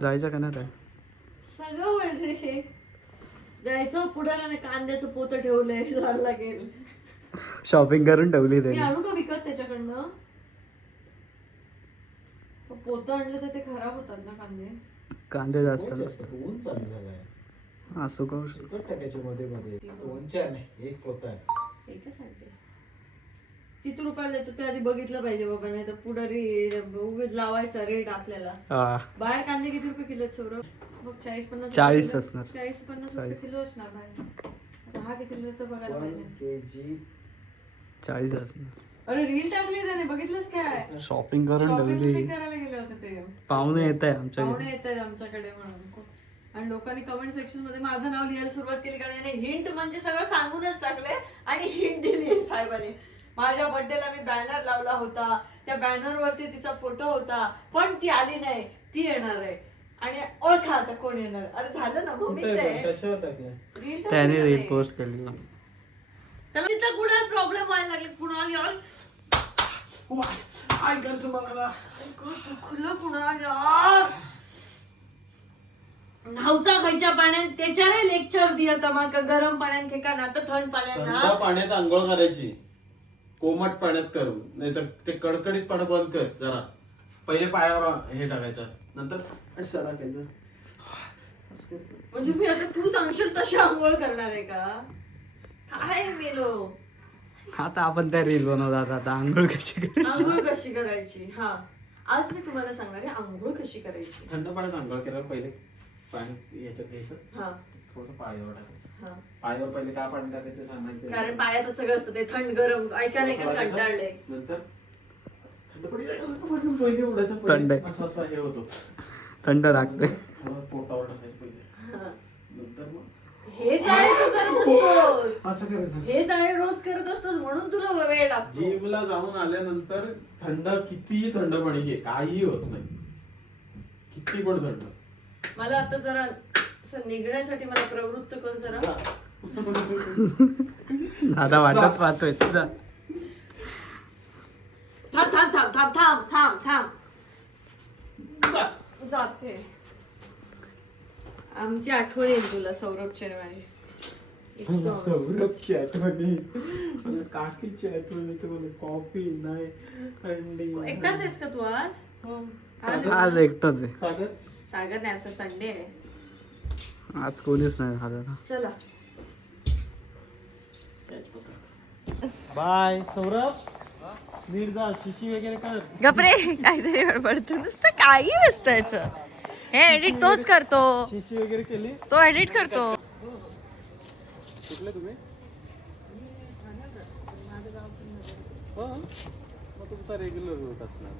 जायचं का नाही? सगळं म्हणजे जायचं पुढाला कांद्याचं पोतं ठेवलंय जायला लागेल. शॉपिंग करून ठेवली मी तरी. आणू का विकत त्याच्याकडनं? पोतं आणलं तर ते खराब होतात ना कांदे. कांदे जास्त नसतात. ऊन चालू झालाय. हा सुकव. सुकत टाकायचे मध्ये मध्ये. 2-4 नाही, एक पोता. एकच आणते. किती रुपयाला देतो ते आधी बघितलं पाहिजे बाबा, नाही तर पुढारी उगीच लावायचा रेट आपल्याला. बाहेर कांदे किती रुपये किलो सौरभ? मग 40-50 40 असणार. 40-50 रुपये किलो असणार बाहेर. आता हा किती किलो तर बघायला 1 पाहिजे. kg 40 असणार. अरे रील टाकली त्याने, बघितलंस काय? शॉपिंग करून शॉपिंग ठेवली. करायला गेले होते ते. पाहुणे येत आहे आमच्या घरी. पाहुणे येत आहेत आमच्याकडे म्हणून. आणि लोकांनी कमेंट सेक्शन मध्ये माझं नाव लिहायला सुरुवात केली, कारण याने हिंट म्हणजे सगळं सांगूनच टाकले आणि हिंट दिली साहेबांनी. माझ्या बर्थडेला मी बॅनर लावला होता, त्या बॅनर वरती तिचा फोटो होता, पण ती आली नाही, ती येणार आहे आणि ओळखा आता कोण येणार. अरे झालं ना, मम्मीच आहे. कशावर टाकलं? त्याने रील पोस्ट केली. त्याला तिचा कुणाला प्रॉब्लेम व्हायला लागले, कुणाला यार काय करतो मला? खुलं कुणाला यार नावचा खायच्या पाण्यात त्याच्याने लेक्चर दिया तमाका गरम पाण्यात खेका ना तर थंड पाण्यात थंड ना. पाण्यात आंघोळ करायची, कोमट पाण्यात करू, नाहीतर ते कडकडीत पाणी बंद कर जरा. पहिले पायावर हे टाकायचं, नंतर असं टाकायचं. म्हणजे मी आता तू सांगशील तशी आंघोळ करणार आहे का? काय मेलो. आता आपण त्या रील बनवतात. आता आंघोळ कशी करायची? आंघोळ कशी करायची? हा, आज मी तुम्हाला सांगणार आहे आंघोळ कशी करायची. थंड पाण्यात आंघोळ केल्यावर पहिले पाणी याच्यात घ्यायचं, हा थोडं पायावर टाकायचं. हा, पायावर पहिले काय पाणी टाकायचं सांगायचं, कारण पायात सगळं असतं ते थंड गरम ऐका नाही का कंटाळलंय. नंतर थंड पाणी पहिले उडायचं, थंड. पहिले असं असं हे होतो, थंड लागते. थोडं पोटावर टाकायचं पहिले, हा. नंतर मग हे चाळे तू करत असतोस, असं करायचं. हे चाळे रोज करत असतोस म्हणून तुला वेळ लागतो. जिमला जाऊन आल्यानंतर थंड, कितीही थंड पाणी घे, काही होत नाही, किती पण थंड. मला आता जरा असं निघण्यासाठी मला प्रवृत्त कर जरा. दादा वाटच पाहतोय. जा. थांब थांब थांब थांब थांब थांब थांब जाते. आमची आठवण येईल तुला सौरभ चेरवानी. सौरभची आठवणी, मला काकीची आठवण येते, मला कॉफी नाही, थंडी. एकटाच आहेस का तू आज? आज एकटाच आहे. सागर सागर नाही, असं संडे आहे. आज कोणीच नाही झालं ना. चला बाय सौरभ. मिर्झा शिशी वगैरे कर. गपरे, काहीतरी बडबडतो नुसतं. काही नसतं. हे एडिट तोच करतो, शिशी वगैरे केली? तो एडिट करतो. कुठले तुम्ही? हो, मग तुमचा रेग्युलर रूट असणार.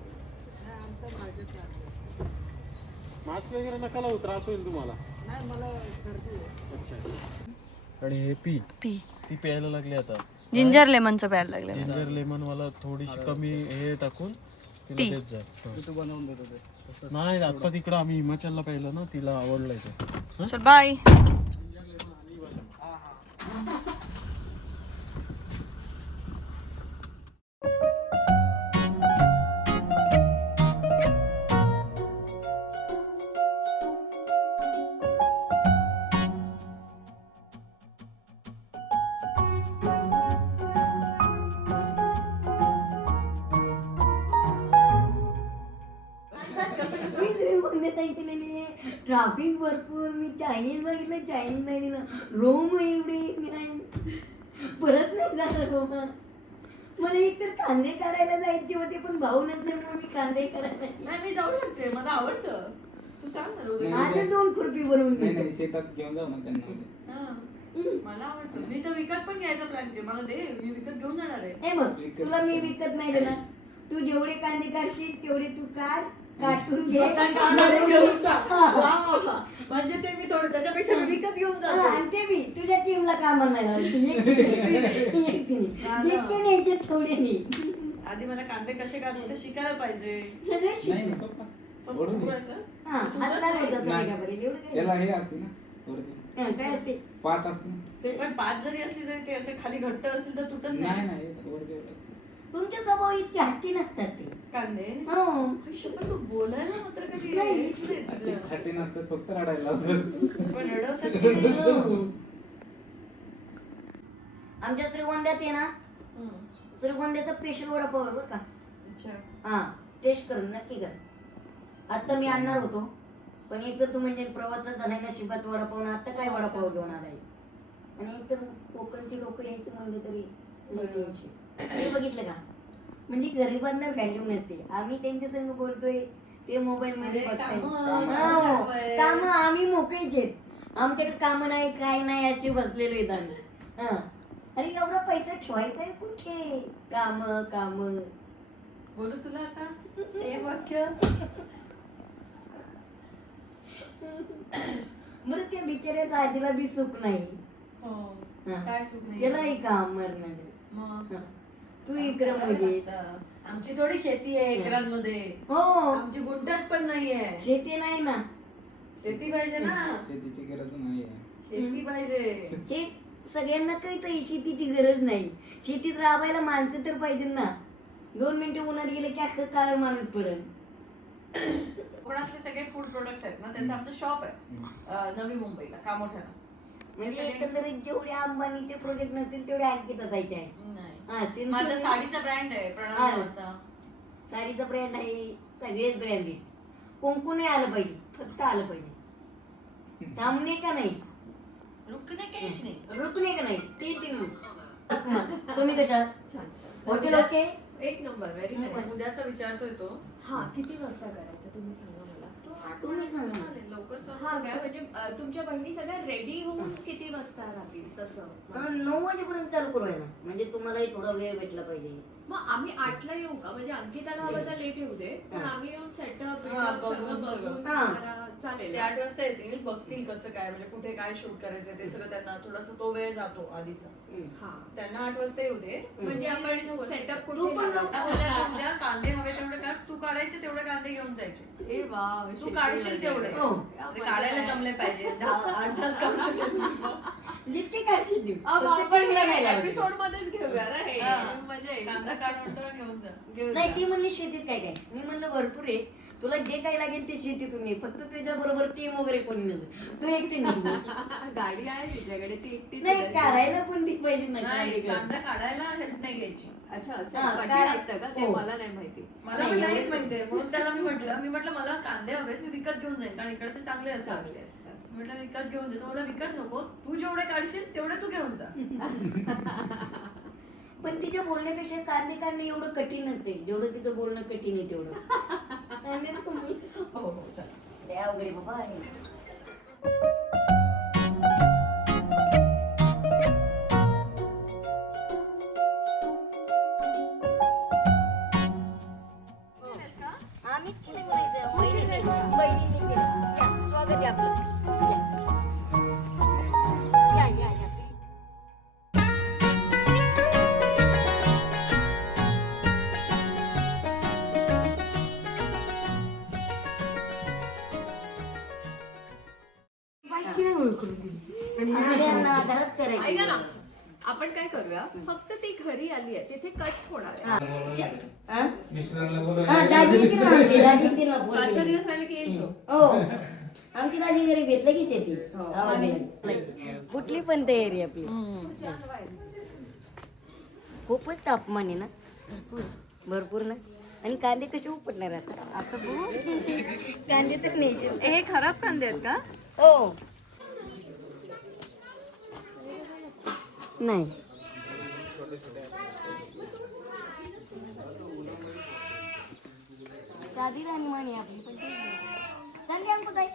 मास्क वगैरे नका लावू, त्रास होईल तुम्हाला. अच्छा. आणि हे पी ती प्यायला लागली आता. जिंजर लेमनचं प्यायला लागले. जिंजर लेमन वाला थोडीशी कमी हे टाकून तिला देत जा. तू बनवून देतो ते. नाही, आता तिकडं आम्ही हिमाचलला प्यायलं ना, तिला आवडलंय ते. चल बाय. ट्राफिक भरपूर. मी चायनीज बघितलं, चायनीज नाही ना, रोम एवढी परत नाही जाणार बाबा. मला एक तर कांदे काढायला जायचे होते, पण भाऊ नसल्यामुळे मी कांदे काढायला नाही, मी जाऊ शकते, मला आवडतं. तू सांग ना रोज. आज 2 खुर्पी बनवून नाही शेतात घेऊन जाऊ ना त्यांना. मला आवडतं. मी तर विकत पण घ्यायचा प्लॅन केला. मला दे, मी विकत घेऊन जाणार आहे. हे बघ, तुला मी विकत नाही देणार. तू जेवढे कांदे काढशील तेवढे तू काढून घे. घेऊन जा. वा. म्हणजे ते मी थोडं त्याच्यापेक्षा मी विकत घेऊन हा, जातो. आणि ते मी तुझ्या टीमला कामा नाही लावलं. जितके न्यायचे थोडे नाही. आधी मला कांदे कसे काढतात ते शिकायला पाहिजे. सगळे शिक. नाही सोपं. समजून करायचं. हा, हात लागत नाही. एवढं काही याला हे असते ना वरती. हा, काय असते? पाट असते ना. पण 5 जरी असली तरी ते असे खाली घट्ट असतील तर तुटत नाही नाही. नाही वरती. तुमचे स्वभाव इतके हत्ती नसतात ते. कांदे हो पण तू बोलायला मात्र कधी नाही. हेच नाही तुझं. खाटी नसतात फक्त रडायला लावतात. पण रडवतात की नाही? हो. आमच्या श्रीगोंद्यात आहे ना हम्म. श्रीगोंद्याचा स्पेशल वडापाव आहे बरं का. अच्छा हा टेस्ट कर नक्की कर. आता मी आणणार होतो पण एक तर तू म्हणजे प्रवासात झालाय नशिबात वडापाव ना आता काय वडापाव घेऊन आलाय आणि एक तर कोकणची लोक यायचं म्हणलं तरी लय टेन्शन. हे बघितलं का म्हणजे गरिबांना व्हॅल्यू नसते. आम्ही त्यांच्या संग बोलतोय ते मोबाईल मध्ये अरे, बघताय. कामं हो, चालू आहे. कामं आम्ही मोकळेच आहेत. आमच्याकडे कामं नाही काय नाही असे बसलेलो आहेत आम्ही. हा अरे एवढा पैसा ठेवायचा आहे कुठे. काम काम बोलू तुला आता सेम वाक्य. बरं त्या बिचाऱ्या आजीला बी सुख नाही. हो. हा. काय सुख नाही त्यालाही काम मरणार. मग तू इकडं म्हणजे आमची थोडी शेती आहे एकरांमध्ये. हो आमची गुंठात पण नाहीये. शेती नाही ना. शेती पाहिजे ना. शेतीची गरज नाही आहे. शेती पाहिजे. हे सगळ्यांना कळतं शेतीची गरज नाही. शेतीत राबायला माणसं तर पाहिजे ना. 2 मिनिटं उन्हात गेले की अख्खं काळं माणूस पडेल. कोकणातले सगळे फूड प्रोडक्ट्स आहेत ना त्याचं आमचं शॉप आहे नवी मुंबईला कामोठ्याला. म्हणजे एकंदरीत जेवढे अंबानीचे प्रोजेक्ट नसतील तेवढे आणखी जायचे आहे. हा, नाही. सिंधू- माझा साडीचा ब्रँड आहे प्रणव नावाचा. साडीचा ब्रँड आहे. सगळेच ब्रँड आहे. कुंकुने आलं पाहिजे फक्त आलं पाहिजे. थांबणे का नाही रुकणे काहीच नाही. रुकणे का नाही ते 3 तुम्ही कशा हॉटेल ओके एक नंबर व्हेरी नाईस. उद्याचा विचारतोय तो. हा किती वाजता करायचं तुम्ही सांगा मला. तुम्ही सांगा. लवकर चालू. हा काय म्हणजे तुमच्या बहिणी सगळ्या रेडी होऊन किती वाजता राहतील तसं. 9 वाजेपर्यंत चालू करूया ना म्हणजे तुम्हालाही थोडा वेळ भेटला पाहिजे. मग आम्ही 8ला येऊ का म्हणजे अंकिताला हवं तर लेट येऊ दे पण आम्ही येऊन सेटअप हा, सगळं बघून बघून हा. जरा चालेल ते 8 वाजता येतील बघतील कसं काय म्हणजे कुठे काय शूट करायचं ते सगळं त्यांना थोडासा तो वेळ जातो आधीचा. हा त्यांना 8 वाजता येऊ दे. म्हणजे आपण सेटअप तू कुठे पण लावू? उद्या कांदे हवे तेवढे काढ. तू काढायचे तेवढे कांदे घेऊन जायचे. ए वा तू काढशील तेवढे. हो. म्हणजे काढायला जमले पाहिजे 8 तास काढू शकत. जितके काढशील ती. फक्त आपण team ला काय लावायचं? एपिसोड मध्येच घेऊया ना हे हा. मजा येईल. कांदा काढ म्हणतो घेऊन जा. घेऊया. नाही ती म्हणली शेतीत काय काय. मी म्हणलं भरपूर आहे तुला जे काही लागेल ते शेती तुम्ही फक्त तुझ्या बरोबर टीम वगैरे कोणी नव्हतं तू एकटी नाही. गाडी आहे तुझ्याकडे ती एकटी नाही काढायला पण ती पाहिजे ना नाही गाडी. कांदा काढायला हेल्प नाही घ्यायची. अच्छा असं हा, कठीण काढ- असतं का ते हो. मला नाही माहिती. मला पण नाहीच माहितीये म्हणून त्याला मी म्हटलं मला कांदे हवेत मी विकत घेऊन जाईन कारण इकडचे चांगले असतात. चांगले असतात. म्हटलं विकत घेऊन जातो मला विकत नको तू जेवढे काढशील तेवढे तू घेऊन जा. पण तिच्या बोलण्यापेक्षा कांदे काढणं एवढं कठीण नसते जेवढं तिचं बोलणं कठीण आहे तेवढं. कांदेच कमी. हो हो चल. द्या वगैरे बाबा आहे. आम्हीच केलं म्हणायचं. बहिणीने केलं. या, स्वागत आहे आपलं. या. या. त्यांना घरात करायची. ऐका ना आपण काय करूया फक्त ती घरी आली आहे तिथे कट होणार आहे. हा? हा, दाजी येतील ना आमची. दाजी येतील ना फोन 5-6 केला. दिवस राहिले की येईल तो. हो आमची दाजी घरी भेटलं की येते. आवाज येईल. कुठली पण तयारी आपली. खूपच तापमान आहे ना भरपूर ना आणि कांदे कसे उपटणार आता बघू. कांदे तर न्यायचे. हे खराब कांदे आहेत का? हो नाही साधी राहणीमानी आपली पण चालली आणतो काय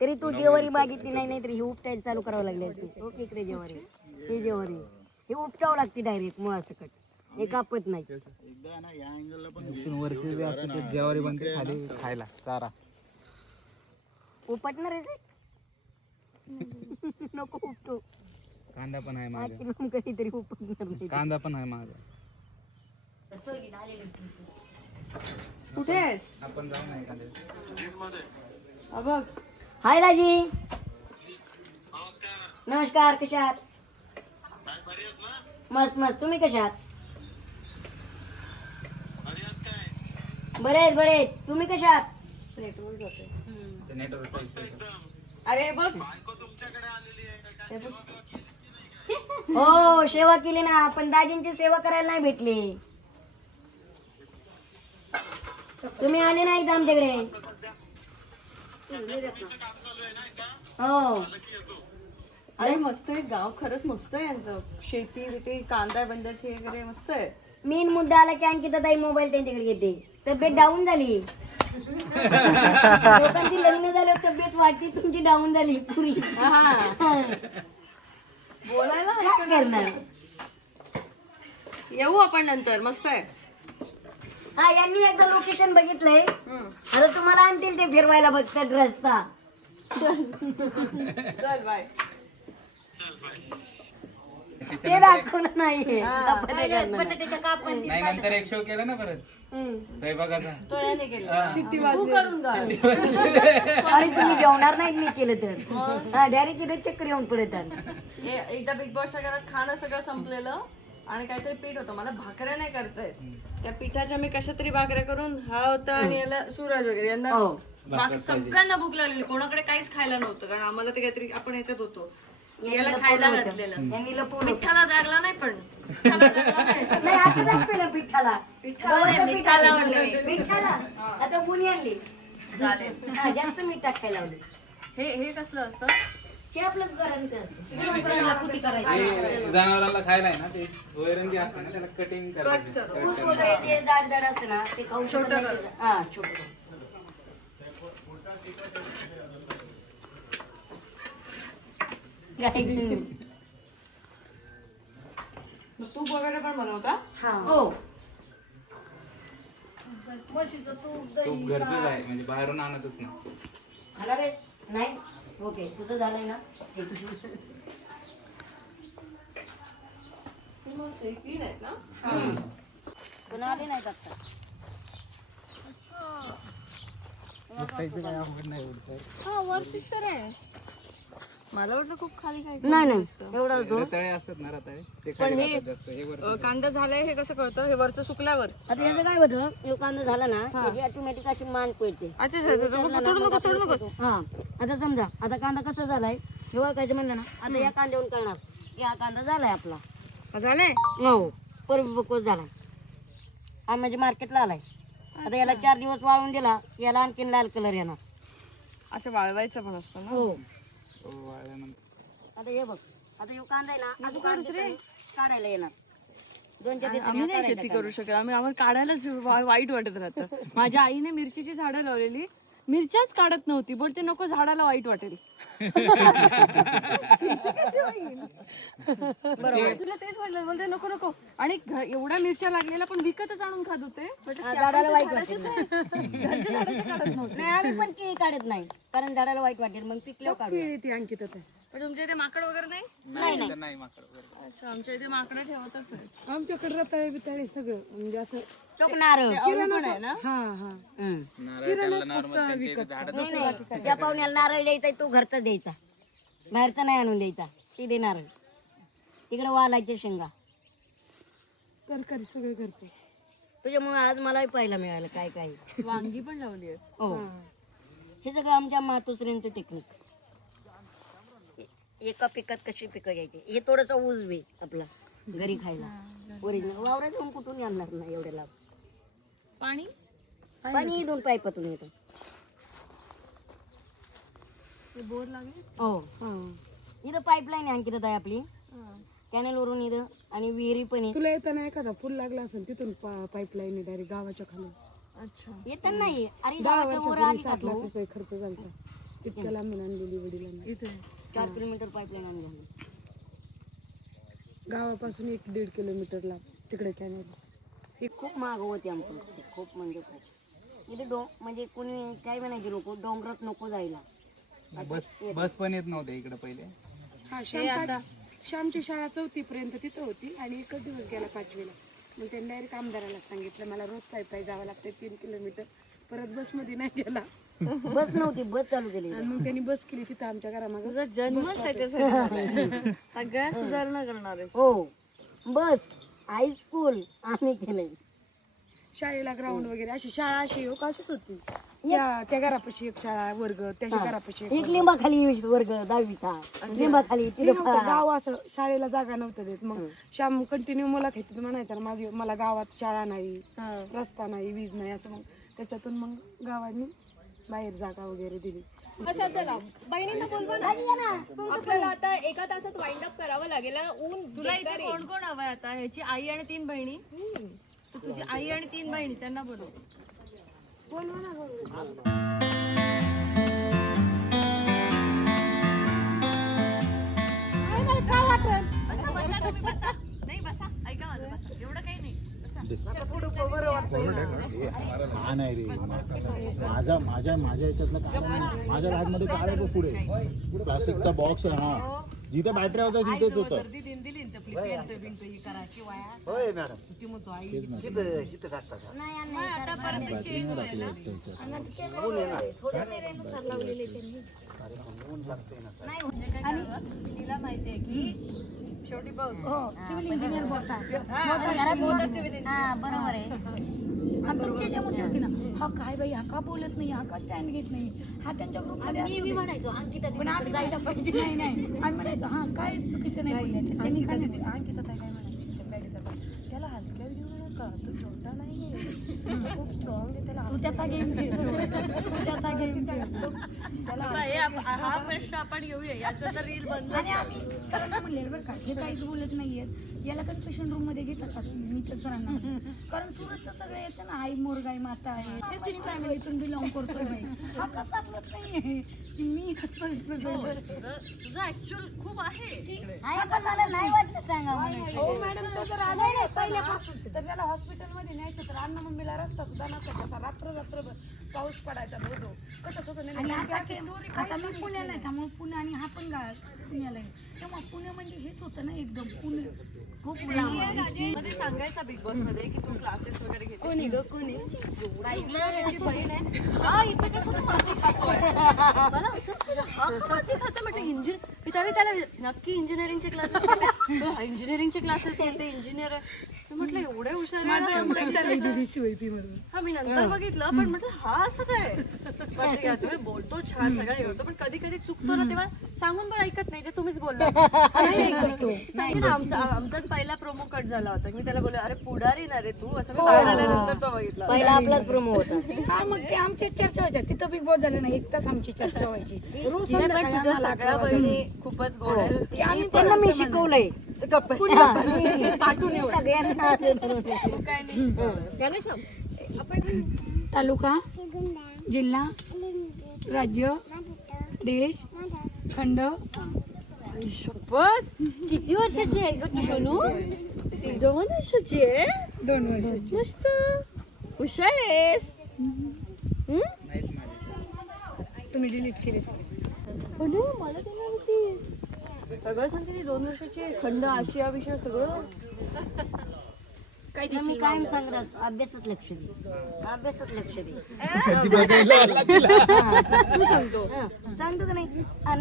तरी तू जेवारी मागितली नाही तरी ही उपटायला चालू करावं लागली असती. ओके इकडे जेवारी हे जेवारी हे उपटावं लागते डायरेक्ट मुळासकट हे कापत नाही. जेवारी बनते खाली खायला चारा. उपटणार आहे नको उपटू. कांदा पण आहे माझा. आजची कधीतरी उपटणार नाही. कांदा पण आहे माझा. कुठे आहेस? आपण जाऊ नाही कांदा. बघ हाय दाजी नमस्कार कशा आहात? मस्त मस्त तुम्ही कशा आहात? बरे आहेत तुम्ही कशा आहात? नेटवर्क जाते. नेटवर्कचा इश्यू. अरे बघ हो सेवा केली ना, पण दाजींची सेवा करायला नाही भेटली. तुम्ही आले नाहीत आमच्याकडे. हो अरे मस्त आहे गाव, खरंच मस्त आहे यांचं. शेती तिथे कांदा बंदाची वगैरे मस्त आहे. मेन मुद्दा आला की अंकिता ताई मोबाईल त्यांच्याकडे घेते. तब्येत डाऊन झाली. लोकांची लग्न झाल्यावर तब्येत वाढती, तुमची डाऊन झाली पुरी. बोलायला काय करणार? येऊ आपण नंतर. मस्त आहे. हा यांनी एकदा लोकेशन बघितलंय. आता तुम्हाला आणतील ते फिरवायला बघतात रस्ता. चल बाय. ते दाखवलं नाहीये. बटाट्याच्या कापण नाही नंतर एक शो केला ना परत स्वयंपाकाचा. तो याने केलं. तू करून जा. अरे तुम्ही जेवणार नाहीत मी केलं तर. हा डायरेक्ट इथे चक्कर येऊन पडतात. एकदा बिग बॉसच्या घरात खाणं सगळं संपलेलं आणि काहीतरी पीठ होतं. मला भाकऱ्या नाही करता येत. त्या पिठाच्या मी कशा तरी भाकऱ्या करून हा होता आणि याला सूरज वगैरे यांना हो. बाकी सगळ्यांना भूक लागलेली. कोणाकडे काहीच खायला नव्हतं कारण आम्हाला ते काहीतरी आपण ह्याच्यात होतो. याला खायला घातलेलं. यांनी लपवलं. पिठाला जागला नाही पण पिठाला जागला नाही. नाही आता दाखतोय ना पिठाला. गव्हाचं पीठ मिठाला आणलं. म्हणलं मी. मिठाला आता गुणी आणली. चालेल. हा, जास्त मीठ टाकायला लावलं. हे कसलं असतं? हे आपलं घरांचं असतं. डोंगराला कुटी करायची. ते जनावरांना खायला आहे ना ते वैरण जे असते ना त्याला कटिंग कट कर. ऊस वगैरे जे जाड जाड असतं ना ते खाऊ छोटं शकत कर. नाही. हा छोटं. तूप वगैरे पण बनवता? हो तूप घरचंच आहे म्हणजे बाहेरून आणतच ना. आला रेस नाही. ओके तुझं झालंय ना. तीन आहेत ना? पण आले नाहीत आता. हा वरती तर आहे. मला वाटलं खूप खाली काय नाही एवढा होतो. रताळे असतात ना रताळे ते पण खाली हे राहतात जास्त. हे वर कांदा झालाय हे कसं कळतं? हे वरचं सुकल्यावर. आता याचं काय होतं हे कांदा झाला ना त्याची ऑटोमॅटिक अशी मान पडते. अच्छा तोडू नको. हा आता समजा आता कांदा कसा झालाय हे ओळखायचं म्हणलं ना. आता या कांद्यावरून कळणार की हा कांदा झालाय आपला. झालंय. हो परिपक्व झाला. हा म्हणजे मार्केटला आलाय. आता याला 4 दिवस वाळून दिला याला आणखीन लाल कलर येणार. अच्छा वाळवायचं पण असतं ना? हो वाळल्यानंतर आता हे बघ आता हे कांदा आहे ना आता काढायला येणार. 2-4 दिवसांनी आम्ही नाही शेती करू शकत. आम्हाला काढायलाच वाईट वाटत राहतं. माझ्या आईने मिरचीची झाडं लावलेली. मिरच्याच काढत नव्हती. बोलते नको झाडाला वाईट वाटेल. बरोबर तुला तेच म्हटलं. बोलते नको नको. आणि एवढ्या मिरच्या लागलेल्या पण विकतच आणून खात होते. झाडाला वाईट वाटेल. घरच्या झाडाच्या काढत नव्हते. नाही आम्ही पण केळी काढत नाही कारण झाडाला वाईट वाटेल. मग पिकल्यावर काढू. ती अंकित होते. पण तुमच्या इथे माकड वगैरे नाही? नाही माकड वगैरे. अच्छा आमच्या इथे माकडं ठेवतच नाही. आमच्याकडे रताळे बिताळे सगळं म्हणजे असं टोक नारळ. पण आहे ना? नारळ त्याला नॉर्मल त्यांच्या इथे झाडं नाही नाही त्या पाहुण्याला नारळ द्यायचा तो घरचा द्यायचा. बाहेरचा नाही आणून द्यायचा. ते दे नारळ. तिकडे वालायच्या शेंगा. तरकारी सगळं घरचं. तुझ्यामुळे आज मलाही पाहायला मिळालं काय काय. वांगी पण लावली आहेत. हो हे सगळं आमच्या मातोश्रींचं टेक्निक. एका पिकात कशी पिकं घ्यायची. हे थोडंसं ऊस बी आपला घरी खायला ओरिजिनल. वावरात जाऊन कुठून आणणार नाही एवढ्या लाभ. पाणी पाणी 2 पाईपातून येतं. बोर लागले. हो इथं पाईपलाईन आहे आणखी आहे आपली कॅनल वरून इथं आणि विहिरी पण आहे. तुला येताना एखादा फुल लागला असेल तिथून पाईपलाईन डायरेक्ट गावाच्या खाली. अच्छा येतं नाही. अरे 10 गावाच्या वर वर्षापूर्वी आली का 7 लाख तू? रुपये खर्च झाला. इतक्या लांबून आणलेली वडिलांनी. इथे 4 किलोमीटर पाईपलाईन आणली. गावापासून 1-1.5 किलोमीटरला तिकडे कॅनल. ही खूप महाग होती आमची. खूप म्हणजे खूप. इथे म्हणजे कोणी काय म्हणायचे लोक डोंगरात नको जायला. बस पण येत नव्हते इकडे पहिले. हा श्यामची शाळा 4थी पर्यंत तिथं होती आणि एकच दिवस गेला 5वीला. मग त्यांनी डायरेक्ट आमदाराला सांगितलं मला रोज पायी जावं लागतं 3 किलोमीटर. परत बसमध्ये नाही गेला. बस नव्हती बस चालू केली. आणि मग त्यांनी बस केली तिथं आमच्या घरामागं. तुझा जन्मच त्याच्यासाठी झालाय. सगळ्या सुधारणा करणार आहे. हो बस हायस्कूल आम्ही केलंय. शाळेला ग्राउंड वगैरे अशी शाळा अशी हो अशीच होती. त्या घरापाशी एक शाळा वर्ग, त्याच्या घरापाशी एक एक लिंबाखाली वर्ग 10वीचा लिंबाखाली ते नव्हतं, गाव असं शाळेला जागा नव्हतं देत. मग श्याम कंटिन्यू मला खायचं म्हणायचं ना, मला गावात शाळा नाही, रस्ता नाही, वीज नाही, असं. मग त्याच्यातून मग गावांनी बाहेर जागा वगैरे दिली. असं चला बहिणींना बोलवा ना. आपल्याला आता एका तासात वाइंड अप करावं लागेल. ऊन तुला इथे कोण कोण हवंय आता? ह्याची आई आणि 3 बहिणी. तू तुझी आई आणि 3 बहिणी त्यांना बोलव. नाही बसा, ऐका माझं, बसा. एवढं काही नाही, बसा. हा नाही रे, माझ्या याच्यातलं काय नाही. माझ्या बॅगमध्ये काय आहे पुढे प्लास्टिकचा बॉक्स आहे. हा, जिथे बॅटरी होता तिथेच होतं. आतापर्यंत चेंज होईल ना. तिला माहितीये की शेवटी बघ सिव्हिल इंजिनियर बोलतात बरोबर आहे. आणि तुमच्या ज्यामध्ये होती ना, हा काय बाई, हा का बोलत नाही, हा का स्टँड घेत नाही, हा त्यांच्या ग्रुपमध्ये मी म्हणायचो अंकिता, पण आम्ही जायला पाहिजे. नाही आम्ही म्हणायचो हा काय चुकीचं नाही बोलले. त्यांनी काय नाही, अंकिता ताई काय म्हणायची, त्याला हलक्या घेऊ नका, तो छोटा नाही, खूप स्ट्रॉंग आहे, त्याला तू त्याचा गेम खेळतो, त्याला हा प्रश्न आपण घेऊया. याचं तर रील बंद. आणि आम्ही सरांना म्हणले बरं का, हे काहीच बोलत नाहीयेत, याला कन्फेशन रूम मध्ये घेतात का मी तर सरांना, कारण सुरतचं सगळं येतं ना, आई मोरगाई माता आहे, फॅमिलीतून बिलॉंग करतोय बाई, हा कसा बोलत नाहीये की मी कसं तुझं ऍक्च्युअल खूप आहे. नाही वाटलं सांगा. हो मॅडम, तो जर आला पहिल्यापासून तर त्याला हॉस्पिटलमध्ये न्यायचं, तर अण्णा मम्मीला रस्ता सुद्धा नसायचा, रात्रभर पाऊस पडायचा, धोधो कसं आणि आता मी पुण्याला आहे, त्यामुळे पुणे आणि हा पण पुण्याला आहे, तेव्हा पुणे म्हणजे हेच होतं ना, एकदम पुणे खूप मध्ये सांगायचा बिग बॉस मध्ये की तू क्लासेस वगैरे घेते. कोणी बहीण आहे. हा इथे कसं तू माती खातोय, मला असं हा का माती खातोय म्हटलं. मी त्याला नक्की इंजिनिअरिंगचे क्लासेस घेते, इंजिनिअरिंगचे क्लासेस घेते, इंजिनियर आहे. म्हटलं एवढे हुशार आहे. हा मी नंतर बघितलं, पण म्हटलं हा असं काय तुम्ही बोलतो छान, सगळं हे होतं, पण कधी कधी चुकतो ना, तेव्हा सांगून पण ऐकत नाही, जे तुम्हीच बोलला. आमचाच पहिला प्रोमो कट झाला होता. मी त्याला बोलले, अरे पुढारी ना रे तू, असं मी बाहेर आल्यानंतर तो बघितला. पहिला आपलाच प्रोमो होता. हा, मग ते आमची चर्चा व्हायच्या तिथं, बिग बॉस झालं ना, 1 तास आमची चर्चा व्हायची. रोज पण तुझ्या सगळ्या बहिणी खूपच गोड आहेत. त्यांना मी शिकवलंय पाठवून येऊ. सगळ्यांना. काय नाही गणेश तालुका, जिल्हा, राज्य, देश, खंड. शपथ, किती वर्षाची आहे ग तू सोनू? 2 वर्षाची आहे. 2 वर्षाची. मस्त हुशार आहेस. तुम्ही डिलीट केले. मला ते माहितीस सगळं सांगते. ती 2 वर्षाची आहे. खंड, आशिया विषय सगळं काय मी कायम सांगत असतो, अभ्यासात लक्ष दे, अभ्यासात लक्ष दे. तू सांगतो सांगतो का नाही?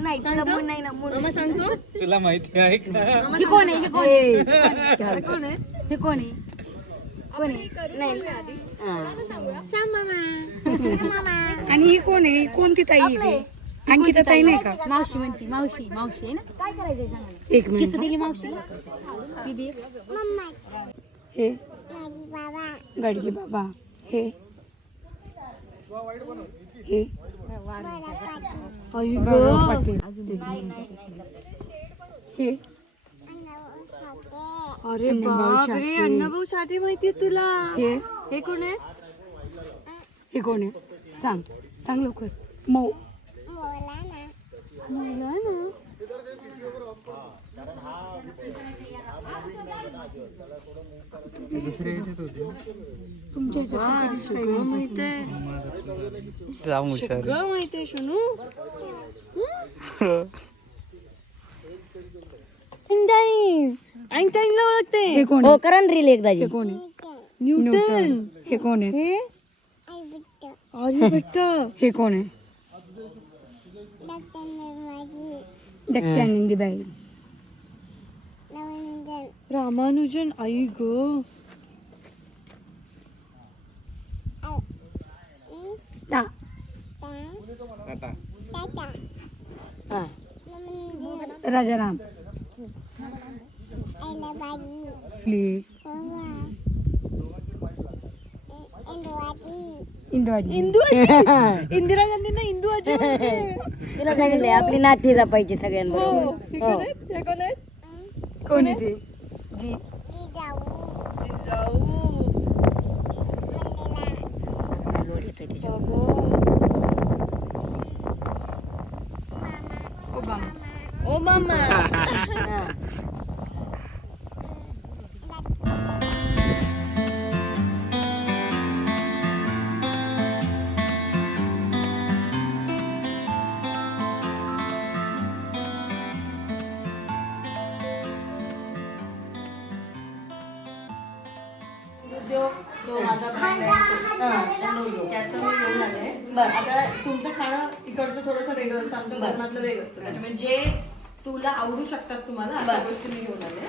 नाही तुला मूड नाही ना, मूड मग सांगतो. तुला माहिती आहे का? हे कोण आहे? हे कोण आहे? हे कोण आहे? हे कोण आहे? कोण आहे? नाही आणि ही कोण आहे? कोणती ताई आहे? अंकिता ताई नाही का? मावशी म्हणती, मावशी आहे ना. काय करायचंय सांगा ना. एक मिनिट. किती दिली मावशी? हे गाडगे बाबा, हे गौरव पाटील, हे अरे बापरे, अण्णाभाऊ साठे माहिती तुला? हे कोण आहे? हे कोण आहे? सांग लवकर. मऊ. दुसऱ्या ह्याच्यात होते. तुमच्या सगळं माहित आहे, सगळं माहित आहे सोनू. आईन्स्टाईनला ओळखते. हे कोण हो आहे? करा ना रील एकदा. हे कोण आहे? न्यूटन. हे कोण आहे? हे आर्यभट्ट. हे कोण आहे? दत्तानंदबाई. रामानुजन. आई ग, टाटा. हा. राजाराम इंदिरा गांधींना हिंदू आजी तिला सांगितलंय आपली नाती जपायची सगळ्यांबरोबर. कोण आहे ते? जी ओ मामा. उद्योग जो माझा brand आहे, त्याचं मी घेऊन आले. आता तुमचं खाणं इकडचं थोडंसं वेगळं असतं, आमच्या कोकणातलं वेगळं असतं. त्याच्यामुळे जे तुला आवडू शकतात तुम्हाला अशा गोष्टी मी घेऊन आले.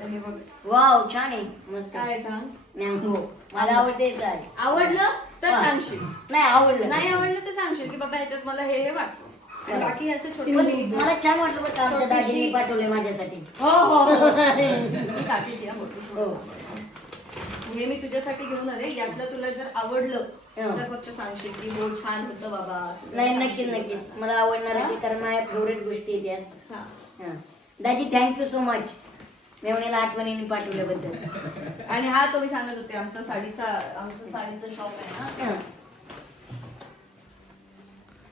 तर हे बघ. वाव छान आहे मस्त. काय सांग? मँगो मला आवडते काय. आवडलं तर सांगशील, नाही आवडलं नाही आवडलं तर सांगशील की बाबा ह्याच्यात मला हे वाटतं. आणि बाकी असे छोटे मला छान वाटलं बरं का आमच्या दाजीने पाठवले माझ्यासाठी. हो हो हो. मी काकीची आहे मोठी. हे मी तुझ्यासाठी घेऊन आले. यातलं तुला जर आवडलं तर फक्त सांगशील की हो छान होतं बाबा. नाही नक्कीच नक्कीच मला आवडणार आहे कारण माझ्या फेवरेट गोष्टी आहेत त्यात. दाजी थँक्यू सो मच मेवणीला आठवणीने पाठवल्याबद्दल. आणि हा तो मी सांगत होते आमचं साडीचं शॉप आहे ना.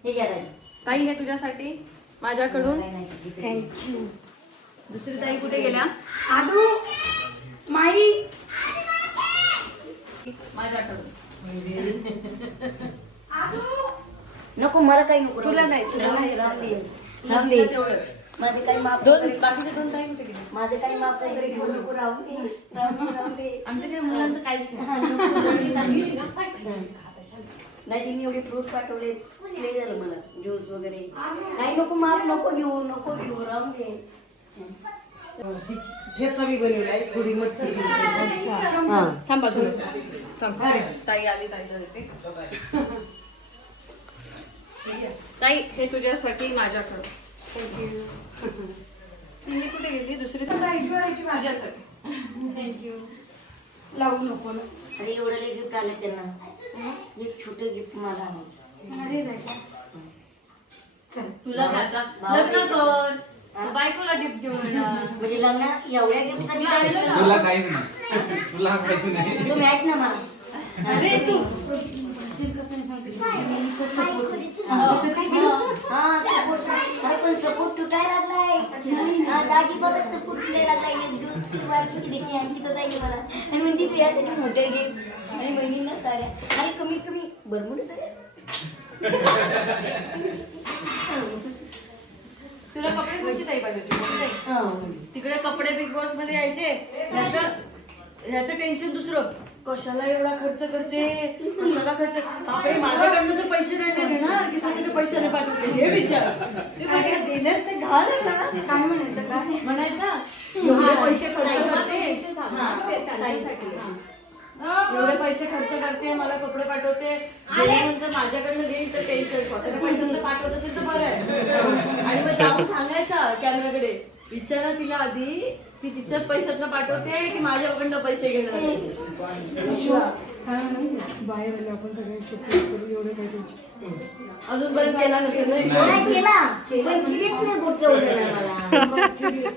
हे घ्या दाजी. ताई हे तुझ्यासाठी माझ्याकडून. थँक्यू. दुसरी ताई कुठे गेल्या? आदू माई माझ्याकडून. नको मला काही नको. तुला नाही, राहून दे. तेवढंच. माझे काही माफ बाकीचे 2 ताई कुठे गेले? माझे काही माफ वगैरे घेऊ नको. राहून दे. आमच्याकडे मुलांचं काहीच नाही. दाजींनी एवढे फ्रूट पाठवले लय झालं मला. ज्यूस वगैरे काही नको. माफ नको घेऊ राहून दे. ठेचा मी बनवलाय थोडी मटकी. थांबा ताई आली. ताईला देते. ताई हे तुझ्यासाठी माझ्याकडं. तिने कुठे गेली? दुसरी माझ्यासाठी. थँक्यू. लावू नको ना. अरे एवढं लय गिफ्ट आलं त्यांना. एक छोटं गिफ्ट मला आहे. अरे राजा तुला लग्न कर, बायकोला गिफ्ट घेऊन येणार. म्हणजे लग्न एवढ्या गिफ्ट साठी तुला काहीच नाही, तुला काहीच नाही. तुम्ही ऐक ना मला. अरे तू पण सपोर्ट तुटायला लागलाय. दाजी बघत सपोर्ट तुटायला लागलाय. एक दिवस वाटली की देखील आमची तर जाईल मला आणि म्हणते तू यासाठी मोठे घे आणि बहिणींना साड्या आणि कमीत कमी बरमुडे तरी. तुला कपडे कोणची ताई पाहिजे? तिकडे कपडे बिग बॉस मध्ये यायचे. ह्याचं टेन्शन दुसरं. कशाला एवढा खर्च करते, कशाला खर्च. बापरे माझ्याकडनं तर पैसे नाही घेणार की स्वतःचे पैशाने पाठवते हे विचार. दिले ते घाल ना. काय म्हणायचं? काय म्हणायचं? एवढे पैसे खर्च करते, एवढे पैसे खर्च करते, मला कपडे पाठवते. गेल्यानंतर माझ्याकडनं घेईल तर टेन्शन. स्वतःच्या पैशांना पाठवत असेल तर बरं आहे. आणि मग जाऊन सांगायचं कॅमेराकडे, विचारा तिला आधी ती तिच्याच पैशातनं पाठवते की माझ्याकडनं पैसे घेणार. बाहेर आले आपण सगळे करू एवढं काही अजूनपर्यंत केला नसेल ना. नाही केला पण केलीच नाही गोष्ट मला.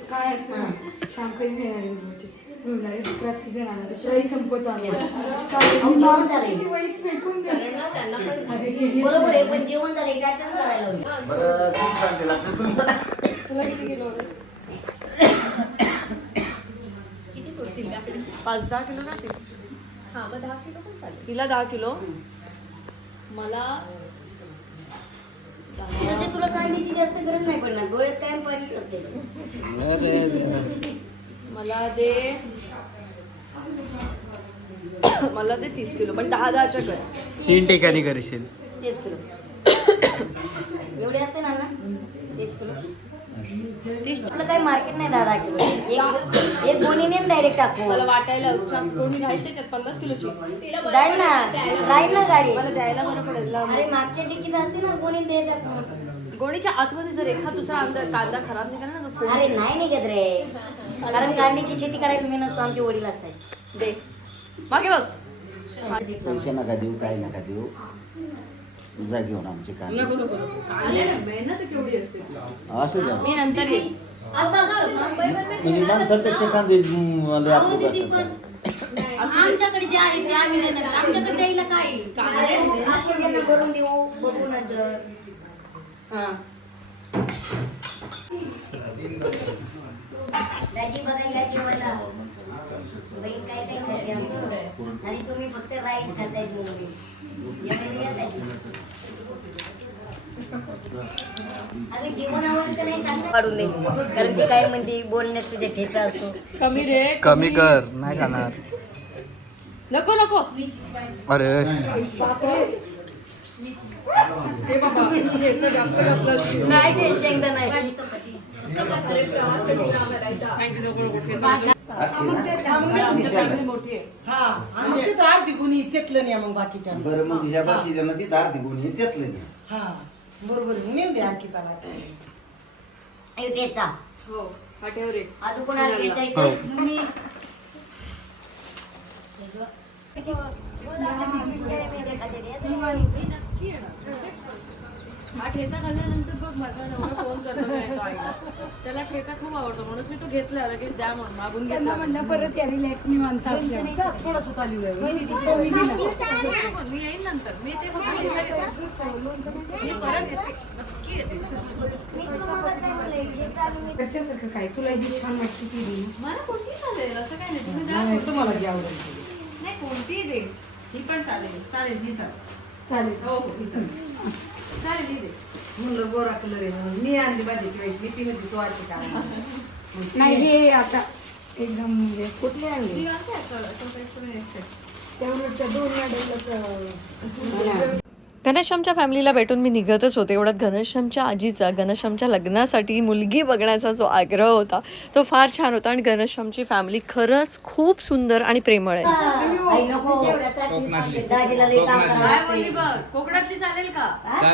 काय असतं शाम काही घेणारे दुसरा सीझन आला दुसराही संपत आला. वाईट फेकून बरोबर आहे पण जेवण झालं टाटा करायला तुला किती किलो? 5-10 किलो राहते. हा मग 10 किलो पण चालेल. तिला 10 किलो. मला म्हणजे तुला कांद्याची जास्त गरज नाही पडणार. डोळ्यात कायम पाणीच असते. मला दे 30 किलो पण 10-10च्या कर. 3 ठिकाणी करशील. 30 किलो एवढे असते ना 30 किलो. आपलं काही मार्केट नाही 10 किलो एक गोणीने डायरेक्ट टाकू मला वाटायला कोणी राहील त्याच्यात 50 किलोची जाईल ना गाडी मला द्यायला बरं पडेल. अरे मागच्या टिकीत असते ना गोणी दे टाकून. गोणीच्या आतमध्ये जर एखाद दुसरा कांदा खराब निघाला ना तो अरे नाही निघत रे कारण कांद्याची शेती करायला मी नसतो आमचे वडील असतात दे मागे बघ. पैसे नका देऊ काय नका देऊ जा घेऊन आमचे काय मेहनत केवढी असते असू द्या मी नंतर येईल. असं असतं का? म्हणजे माणसापेक्षा कांदे अहो, दीदी पण आमच्याकडे जे आहे ते आम्ही देणार आमच्याकडे द्यायला काय अरे आपण त्यांना करून देऊ बघू नंतर दाजी बघा या जेवायला बहीण काय काय खाते आमचं आणि तुम्ही फक्त राईस खाताय अगं जेवण आवडतं नाही चांगलं काढून दे कारण ते काय म्हणते बोलण्यात तुझ्या ठेचा असतो कमी रे कमी कर नाही खाणार. नको नको अरे हे बाबा ह्याचं जास्त घातलं असशील. नाही द्यायचं एकदा नाही अरे प्रवास आहे पुन्हा करायचा. थँक्यू नको नको ठेचा. आमची फॅमिली मोठी आहे. अर्धी गुणी तेतलं नाही मग बाकीच्या बरं मग ह्या बाकीच्या ती अर्धी गुणी त्यातलं नाही हा बरोबर नेम द्या आणखी ठेचा हो हा ठेव रे. अजून कोणाला ठेचा मी हा ठेचा खाल्ल्यानंतर बघ माझा नवरा फोन करतो काय तो आईला. त्याला ठेचा खूप आवडतो म्हणून मी तो घेतला लगेच द्या म्हणून मागून घेतला म्हणलं परत या रिलॅक्स निवांत थोडं सुताली मी येईन नंतर मी ते फक्त ठेचा घेते. मी परत येते नक्की येते. त्याच्यासारखं काय तुला जी छान वाटते ती दे ना. मला कोणतीही चालेल असं काय नाही तुम्ही द्या. नाही, तुम्हाला जी आवडेल नाही कोणतीही दे ही पण चालेल चालेल ही चालेल चालेल हो हो ही चालेल चालेल ही दे. म्हणलं गोरा कलर आहे म्हणून मी आणली भाजी किंवा मी ती म्हणते तो आणते का नाही हे आता एकदम म्हणजे कुठले आणले ती घालते असं पेक्षा मी असते. त्यामुळे त्या दोन मॅडमला घनश्यामच्या फॅमिलीला भेटून मी निघतच होते एवढ्यात घनश्यामच्या आजीचा घनश्यामच्या लग्नासाठी मुलगी बघण्याचा जो आग्रह होता तो फार छान होता आणि घनश्यामची फॅमिली खरंच खूप सुंदर आणि प्रेमळ आहे. आई नको दाजीला लई काम काय बोलली करावं बघ कोकणातली चालेल का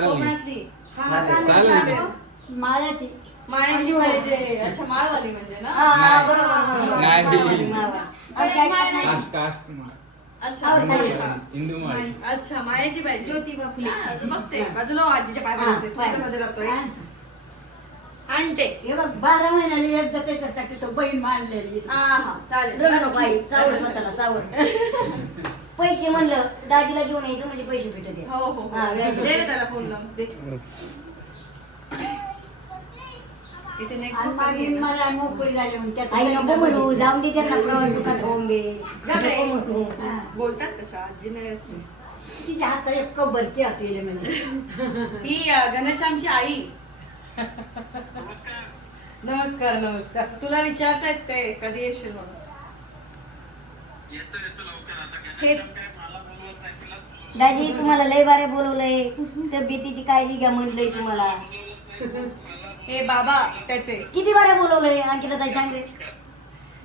कोकणातली माळ्याची माळ्याची पाहिजे. अच्छा माळवाली म्हणजे ना. बरोबर नाही. आमच्या ऐकत नाही. कास्ट अच्छा हिंदू माळी. अच्छा माळ्याची पाहिजे ज्योतिबा फुले बघते बाजूला आजीच्या पायामध्ये लागतोय आणते. हे बघ 12 महिन्याने एकदा त्याच्यासाठी तो बहीण मांडलेली हा चालेल. रडू नको आई चावड स्वतःला चावड पैसे म्हणलं दाजीला घेऊन यायचं म्हणजे पैसे भेटत हो हो दे रे त्याला फोन लावून दे. इथे नाही खूप कमी आहे ना. आई नको म्हणू जाऊन दे त्यांना प्रवास सुखात होऊन दे जा रे. नको म्हणू बोलतात तशा आजी नाही असते. तिच्या हातात एक कबरची असलेले म्हणजे ही घनश्यामची आई. नमस्कार नमस्कार तुला विचारतायत काय कधी येशील म्हणून. दाजी तुम्हाला लय बारे बोलवलंय तब्येतीची काळजी घ्या म्हटलंय तुम्हाला हे बाबा त्याचे किती बारे बोलवलंय अंकिता ताई सांग रे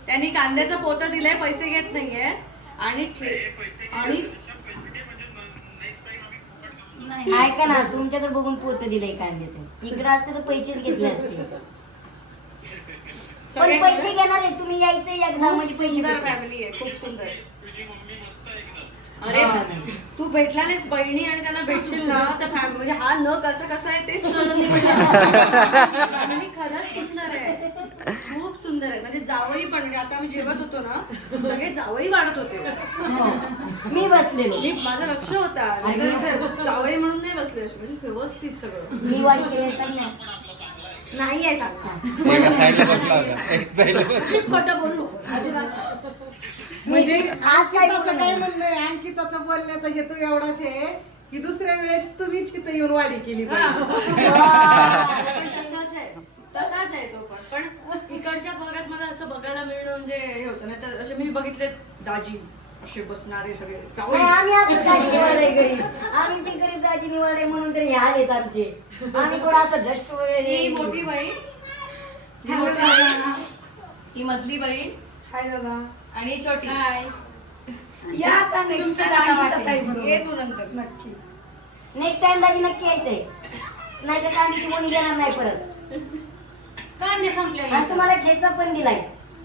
त्यांनी कांद्याचं पोतं दिलंय पैसे घेत नाहीये आणि ऐका ना तुमच्याकडे बघून पोत दिलंय कांद्याचं इकडे असते तर पैसेच घेतले असते पण पैसे घेणार आहे तुम्ही यायचं एकदा म्हणजे पैसे सुंदर भेटणार. फॅमिली आहे खूप सुंदर. अरे तू भेटला नाहीस बहिणी आणि त्यांना भेटशील ना तर म्हणजे हा न कसा आहे तेच कळलं नाही मला. फॅमिली खरंच सुंदर आहे खूप सुंदर आहे म्हणजे जावई पण म्हणजे आता आम्ही जेवत होतो ना सगळे जावई वाढत होते. मी बसलेलो मी माझं लक्ष होता नाहीतर असं जावई म्हणून नाही बसले असे म्हणजे व्यवस्थित सगळं. मी वाढी केली सांग नाही आहे चांगला एका साईडला बसला होता एक साईडला प्लीज खोटं बोलू अजिबात. म्हणजे आज काय काय म्हणणं आहे अंकिताचं बोलण्याचा हेतू एवढाच आहे की दुसऱ्या वेळेस तुम्हीच इथे येऊन वाढी केली पाहिजे. पण तसाच आहे तो पण इकडच्या भागात मला असं बघायला मिळणं म्हणजे हे होतं नाही तर असे मी बघितले दाजी असे बसणारे सगळे नाही, आम्ही असं दाजी निवाडे गरीब आम्ही बी गरीब दाजी निवाडे म्हणून तरी हाल येत आमचे आम्ही थोडं असं डस्ट ही वगैरे मोठी बाई ही मधली बहीण हाय दादा. आणि ही छोटी. या आता next तुमच्या time दादा आणखी वाटेल. ताई बरोबर. ये तू नंतर. नक्की. नेक्स्ट टाइम दाजी नक्की यायचंय. नाही तर कांदीची कोणी घेणार नाही परत. कांदे संपले. आणि तुम्हाला ठेचा पण दिलाय.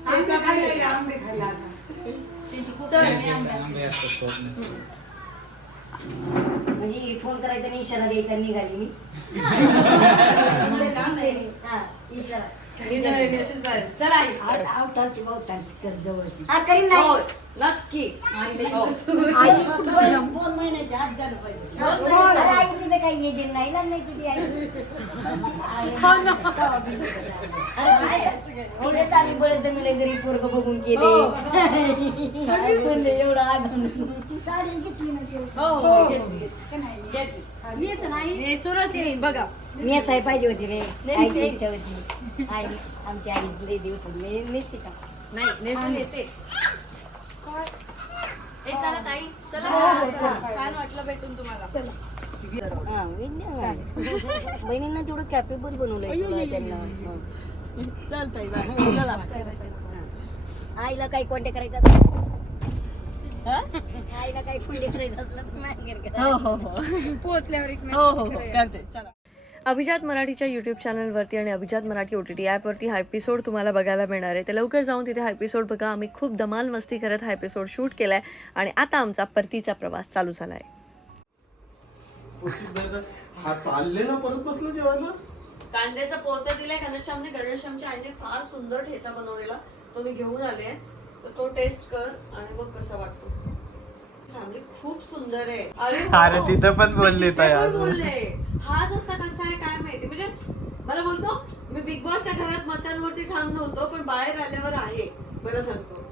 आंबे खायला आंबे खायला आता. त्यांची खूप त्यांचे चांगली आंबे असतात. आंबे असतात कोकणात. म्हणजे फोन करायचा आणि इशारा द्यायचा निघाली मी. हा, इशारा. चला आई. आवतारती कर जवळची. हा करीन नाही. हो, नक्की. आईला आई कुठं 2 महिन्याच्या आत झालं पाहिजे. अरे आई तिथे काही एजंट नाही ना नाही तिथे आई. तिथे आम्ही बरेच जमीन घरी पोरग बघून केले. काय म्हणले एवढं आगून. साडी घेतली हे सुरच येईल बघा. नेसाय पाहिजे होती रे. आईची इच्छा होती. आई आमची आई लई दिवस नेसते का. नाही नेसून येते. चला ताई चला. छान वाटलं भेटून तुम्हाला. हा बहिणींना तेवढं कॅपेबल बनवलंय त्यांना. चालतंय आईला काही कॉन्टॅक्ट करायचा असला- आईला काही कॉन्टॅक्ट करायचं असलं तर मागे करा. पोहोचल्यावर एक हो हो message हो करूया. करते चला. अभिजात मराठीच्या यूट्यूब चॅनलवरती आणि अभिजात मराठी OTT ॲपवरती हा एपिसोड तुम्हाला बघायला मिळणार आहे. तर लवकर जाऊन तिथे हा एपिसोड बघा. आम्ही खूप धमाल मस्ती करत हा एपिसोड शूट केला आहे आणि आता आमचा परतीचा प्रवास चालू झाला आहे. हा चाललेला परत बसला जेवायला. कांद्याचा पोतं दिलाय घनश्यामने. घनश्यामच्या आईने फार सुंदर ठेचा बनवलेला, तो मी घेऊन आले. तर तो टेस्ट कर आणि बघ कसा वाटतो. फॅमिली खूप सुंदर आहे. अरे तिथं पण बोलले तिथे पण तयार. बोलले. हा जसा कसा आहे काय माहिती. म्हणजे मला बोलतो मी बिग बॉसच्या घरात मतांवरती ठाम नव्हतो पण बाहेर आल्यावर आहे. मला सांगतो